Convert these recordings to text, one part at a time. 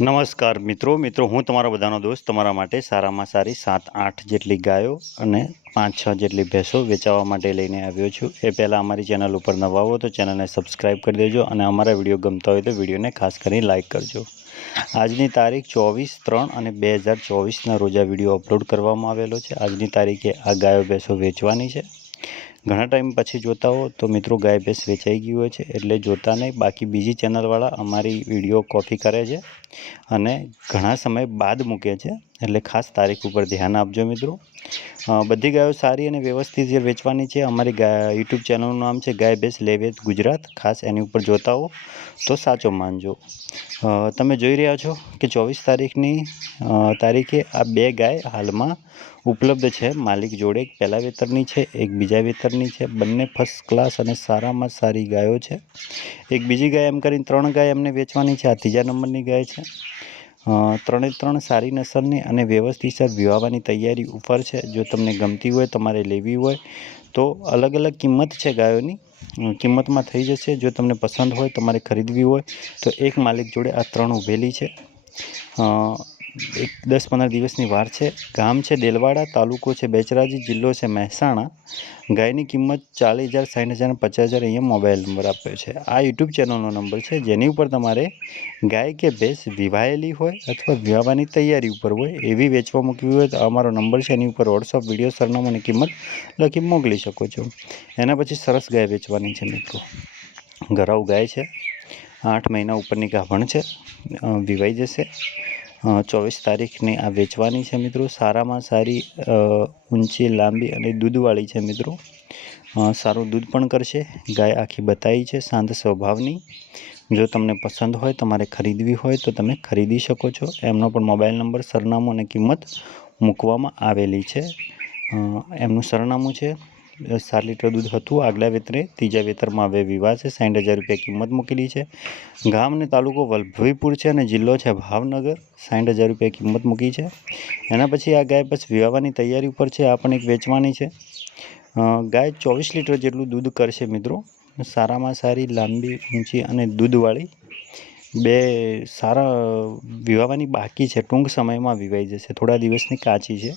નમસ્કાર મિત્રો. મિત્રો, હું તમારા બધાનો દોસ્ત, તમારા માટે સારામાં સારી સાત, આઠ જેટલી ગાયો અને પાંચ, છ જેટલી ભેંસો વેચાવા માટે લઈને આવ્યો છું. એ પહેલાં અમારી ચેનલ ઉપર નવા હો તો ચેનલને સબસ્ક્રાઈબ કરી દેજો અને અમારા વીડિયો ગમતા હોય તો વિડીયોને ખાસ કરી લાઇક કરજો. આજની તારીખ ચોવીસ ત્રણ અને બે હજાર ચોવીસના રોજ આ વીડિયો અપલોડ કરવામાં આવેલો છે. આજની તારીખે આ ગાયો, ભેંસો વેચવાની છે. ઘણા ટાઈમ પછી જોતા હો તો મિત્રો ગાય ભેંસ વેચાઈ ગઈ હોય છે એટલે જોતા નહીં. બાકી બીજી ચેનલવાળા અમારી વીડિયો કોપી કરે છે અને ઘણા સમય બાદ મૂકે છે. એટલે ખાસ તારીખ ઉપર ધ્યાન આપજો મિત્રો. બધી ગાયો સારી અને વ્યવસ્થિત જે વેચવાની છે, અમારી ગાય યુટ્યુબ ચેનલનું નામ છે ગાય ભેંસ લેવેત ગુજરાત. ખાસ એની ઉપર જોતા હો તો સાચો માનજો. તમે જોઈ રહ્યા છો કે ચોવીસ તારીખની તારીખે આ બે ગાય હાલમાં ઉપલબ્ધ છે. માલિક જોડે એક પહેલા વેતરની છે, એક બીજા વેતરની છે. બંને ફર્સ્ટ ક્લાસ અને સારામાં સારી ગાયો છે. એક બીજી ગાય એમ કરીને ત્રણ ગાય એમને વેચવાની છે, આ ત્રીજા નંબરની ગાય છે. ત્રણે ત્રણ સારી નસલની અને વ્યવસ્થિત વિવાહવાની તૈયારી ઉપર છે. જો તમને ગમતી હોય, તમારે લેવી હોય, તો અલગ અલગ કિંમત છે ગાયોની. કિંમતમાં થઈ જશે. જો તમને પસંદ હોય, તમારે ખરીદવી હોય, તો એક માલિક જોડે આ ત્રણ ઊભેલી છે. એક દસ પંદર દિવસની વાર છે. ગામ છે દેલવાડા, તાલુકો છે બેચરાજી, જિલ્લો છે મહેસાણા. ગાયની કિંમત ચાલીસ હજાર સાઠ હજાર પચાસ હજાર અહીંયા મોબાઈલ નંબર આપ્યો છે. આ યુટ્યુબ ચેનલનો નંબર છે, જેની ઉપર તમારે ગાય કે ભેંસ વિવાહેલી હોય અથવા વિવાહવાની તૈયારી ઉપર હોય એવી વેચવા મૂકવી હોય તો અમારો નંબર છે, એની ઉપર વોટ્સઅપ વીડિયો સરનામું અને કિંમત લખી મોકલી શકો છો. એના પછી સરસ ગાય વેચવાની છે મિત્રો. ઘરાઉ ગાય છે. આઠ મહિના ઉપરની ગાભણ છે. વિવાઈ જશે. ચોવીસ તારીખની આ વેચવાની છે મિત્રો. સારામાં સારી ઊંચી, લાંબી અને દૂધવાળી છે મિત્રો. સારું દૂધ પણ કરશે. ગાય આખી બતાવી છે, શાંત સ્વભાવની. જો તમને પસંદ હોય, તમારે ખરીદવી હોય, તો તમે ખરીદી શકો છો. એમનો પણ મોબાઈલ નંબર, સરનામું અને કિંમત મૂકવામાં આવેલી છે. એમનું સરનામું છે સાત લીટર દૂધ હતું. આગલા વેતરે ત્રીજા વેતરમાં હવે વિવાહ છે. સાઠ હજાર રૂપિયા કિંમત મૂકેલી છે. ગામ અને તાલુકો વલ્લભીપુર છે અને જિલ્લો છે ભાવનગર. સાઠ હજાર રૂપિયા કિંમત મૂકી છે. એના પછી આ ગાય પછી વિવાહવાની તૈયારી ઉપર છે. આ પણ એક વેચવાની છે. ગાય ચોવીસ લીટર જેટલું દૂધ કરશે મિત્રો. સારામાં સારી, લાંબી, ઊંચી અને દૂધવાળી. બે સારા વિવાહવાની બાકી છે. ટૂંક સમયમાં વિવાઈ જશે. થોડા દિવસની કાચી છે.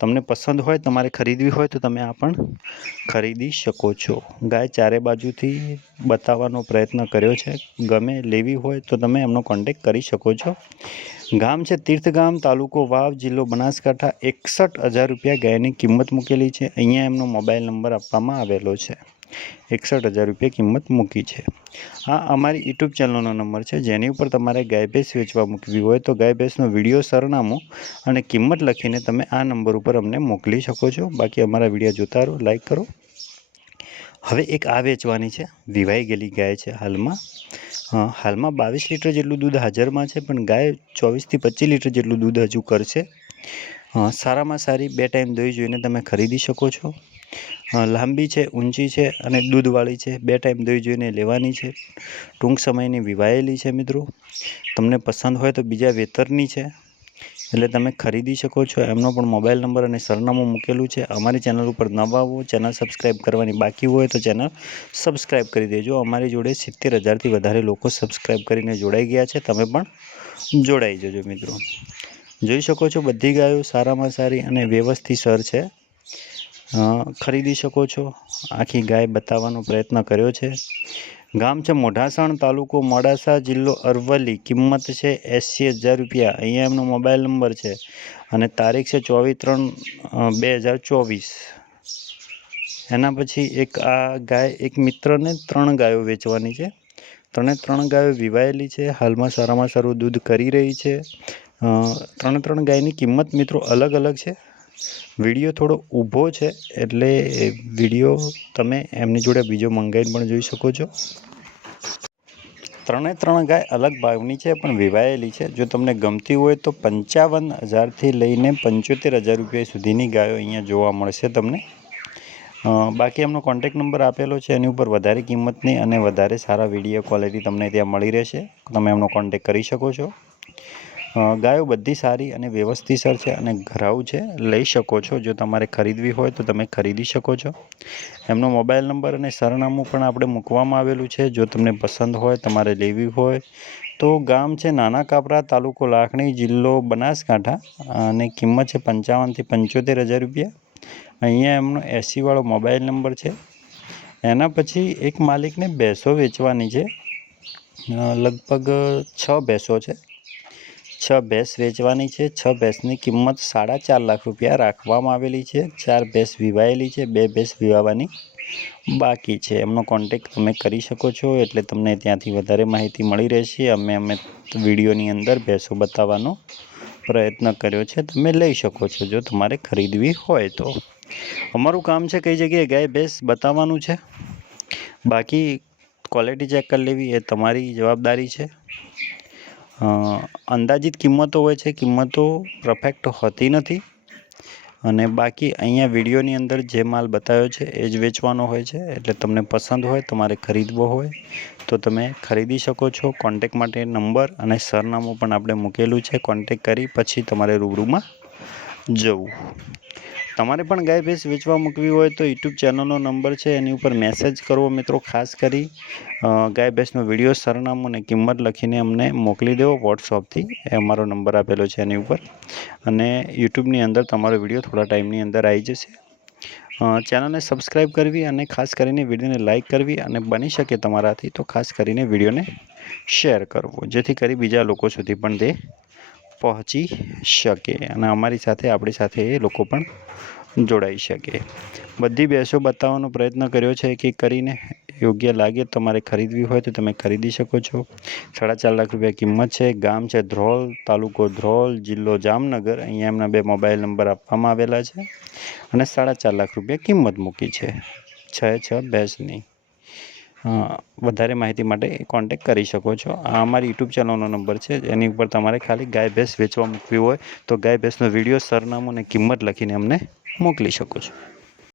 તમને પસંદ હોય, તમારે ખરીદવી હોય, તો તમે આ પણ ખરીદી શકો છો. ગાય ચારે બાજુથી બતાવવાનો પ્રયત્ન કર્યો છે. ગમે લેવી હોય, તો તમે એમનો કોન્ટેક કરી શકો છો. ગામ છે તીર્થગામ, તાલુકો વાવ, જિલ્લો બનાસકાંઠા. એકસઠ હજાર રૂપિયા ગાયની કિંમત મૂકેલી છે. અહીંયા એમનો મોબાઈલ નંબર આપવામાં આવેલો છે. એકસઠ હજાર રૂપિયા કિંમત મૂકી છે. આ અમારી યુટ્યુબ ચેનલનો નંબર છે. જેની ઉપર તમારે ગાય ભેંસ વેચવા મૂકવી હોય તો ગાય ભેંસનો વીડિયો સરનામું અને કિંમત લખીને તમે આ નંબર ઉપર અમને મોકલી શકો છો. બાકી અમારા વીડિયો જોતા રહો લાઇક કરો. હવે એક આ વેચવાની છે. વિવાઈ ગયેલી ગાય છે હાલમાં. હાલમાં બાવીસ લીટર જેટલું દૂધ હાજરમાં છે, પણ ગાય ચોવીસથી પચીસ લીટર જેટલું દૂધ હજુ કરશે. સારામાં સારી બે ટાઈમ દોઈ જોઈને તમે ખરીદી શકો છો. લાંબી છે, ઊંચી છે અને દૂધવાળી છે. બે ટાઈમ દોઈ જોઈને લેવાની છે. ટૂંક સમયની વિવાયેલી છે, મિત્રો. તમને પસંદ હોય તો બીજા વેતરની છે, એટલે તમે ખરીદી શકો છો. એમનો પણ મોબાઈલ નંબર અને સરનામું મૂકેલું છે. અમારી ચેનલ ઉપર નવા આવો, ચેનલ સબસ્ક્રાઈબ કરવાની બાકી હોય તો ચેનલ સબસ્ક્રાઈબ કરી દેજો. અમારી જોડે સિત્તેર હજારથી વધારે લોકો સબસ્ક્રાઈબ કરીને જોડાઈ ગયા છે. તમે પણ જોડાઈ જજો, મિત્રો. જોઈ શકો છો બધી ગાયો સારામાં સારી અને વ્યવસ્થિત સર છે. ખરીદી શકો છો. આખી ગાય બતાવવાનો પ્રયત્ન કર્યો છે. ગામ છે મોઢાસણ, તાલુકો મોડાસા, જિલ્લો અરવલ્લી. કિંમત છે એંસી હજાર રૂપિયા. અહીંયા એમનો મોબાઈલ નંબર છે અને તારીખ છે ચોવીસ ત્રણ બે હજાર ચોવીસ. એના પછી એક આ ગાય, એક મિત્રને ત્રણ ગાયો વેચવાની છે. ત્રણે ત્રણ ગાયો વિવાયેલી છે. હાલમાં સારામાં સારું દૂધ કરી રહી છે. ત્રણે ત્રણ ગાયની કિંમત મિત્રો અલગ અલગ છે. વીડિયો થોડો ઊભો છે એટલે વીડિયો તમે એમની જોડે બીજો મંગાવીને પણ જોઈ શકો છો. ત્રણે ત્રણ ગાય અલગ ભાવની છે, પણ વિવાયેલી છે. જો તમને ગમતી હોય તો પંચાવન હજારથી લઈને પંચોતેર હજાર રૂપિયા સુધીની ગાયો અહીંયા જોવા મળશે તમને. બાકી એમનો કોન્ટેક નંબર આપેલો છે, એની ઉપર વધારે કિંમતની અને વધારે સારા વીડિયો ક્વોલિટી તમને ત્યાં મળી રહેશે. તમે એમનો કોન્ટેક કરી શકો છો. ગાયો બધી સારી અને વ્યવસ્થિતસર છે અને ઘરાઉ છે. લઈ શકો છો. જો તમારે ખરીદવી હોય તો તમે ખરીદી શકો છો. એમનો મોબાઈલ નંબર અને સરનામું પણ આપણે મૂકવામાં આવેલું છે. જો તમને પસંદ હોય, તમારે લેવી હોય તો ગામ છે નાના કાપરા તાલુકો લાખણી જિલ્લો બનાસકાંઠા, અને કિંમત છે પંચાવનથી પંચોતેર હજાર રૂપિયા. અહીંયા એમનો એંસીવાળો મોબાઈલ નંબર છે. એના પછી એક માલિકને ભેંસો વેચવાની છે. લગભગ છ ભેંસો છે. છ ભેંસ વેચવાની છે. છ ભેંસની કિંમત સાડા ચાર લાખ રૂપિયા રાખવામાં આવેલી છે. ચાર ભેંસ વિવાયેલી છે. બે ભેંસ વિવાવાની બાકી છે. એમનો કોન્ટેક તમે કરી શકો છો એટલે તમને ત્યાંથી વધારે માહિતી મળી રહેશે. અમે અમે વિડીયોની અંદર ભેંસો બતાવવાનો પ્રયત્ન કર્યો છે. તમે લઈ શકો છો જો તમારે ખરીદવી હોય તો. અમારું કામ છે કઈ જગ્યાએ ગાય ભેંસ બતાવવાનું છે? બાકી ક્વોલિટી ચેક કરી લેવી એ તમારી જવાબદારી છે. અંદાજિત કિંમતો હોય છે, કિંમતો પરફેક્ટ હોતી નથી. અને બાકી અહીંયા વિડીયોની અંદર જે માલ બતાવ્યો છે, એ જ વેચવાનો હોય છે. એટલે તમને પસંદ હોય, તમારે ખરીદવો હોય, તો તમે ખરીદી શકો છો. કોન્ટેક માટે નંબર અને સરનામું પણ આપણે મૂકેલું છે. કોન્ટેક કરી પછી તમારે રૂબરૂમાં જવું. તમારે પણ ગાય ભેંસ વેચવા મૂકવી હોય તો યુટ્યુબ ચેનલનો નંબર છે, એની ઉપર મેસેજ કરવો મિત્રો, ખાસ કરી ગાય ભેંસનો વીડિયો સરનામું અને કિંમત લખીને અમને મોકલી દેવો વોટ્સઅપથી એ અમારો નંબર આપેલો છે એની ઉપર. અને યુટ્યુબની અંદર તમારો વીડિયો થોડા ટાઈમની અંદર આવી જશે. ચેનલને સબસ્ક્રાઈબ કરવી અને ખાસ કરીને વિડીયોને લાઇક કરવી અને બની શકે તમારાથી તો ખાસ કરીને વિડીયોને શેર કરવો, જેથી કરી બીજા લોકો સુધી પણ તે પહોંચી શકે અને અમારી સાથે આપણી સાથે એ લોકો પણ જોડાઈ શકે. બધી બેસો બતાવવાનો પ્રયત્ન કર્યો છે એક કરીને યોગ્ય લાગે તમારે ખરીદવી હોય તો તમે ખરીદી શકો છો. સાડા ચાર લાખ રૂપિયા કિંમત છે. ગામ છે ધ્રોલ તાલુકો ધ્રોલ જિલ્લો જામનગર. અહીંયા એમના બે મોબાઈલ નંબર આપવામાં આવેલા છે અને સાડા ચાર લાખ રૂપિયા કિંમત મૂકી છે. છ છ ભેંસની અ, વધારે માહિતી માટે કોન્ટેક કરી શકો છો. આ અમારી યુટ્યુબ ચેનલનો નંબર છે. એની ઉપર તમારે ખાલી ગાય, ભેંસ વેચવા મૂકવી હોય તો ગાય, ભેંસનો વીડિયો સરનામું અને કિંમત લખીને અમને મોકલી શકો છો.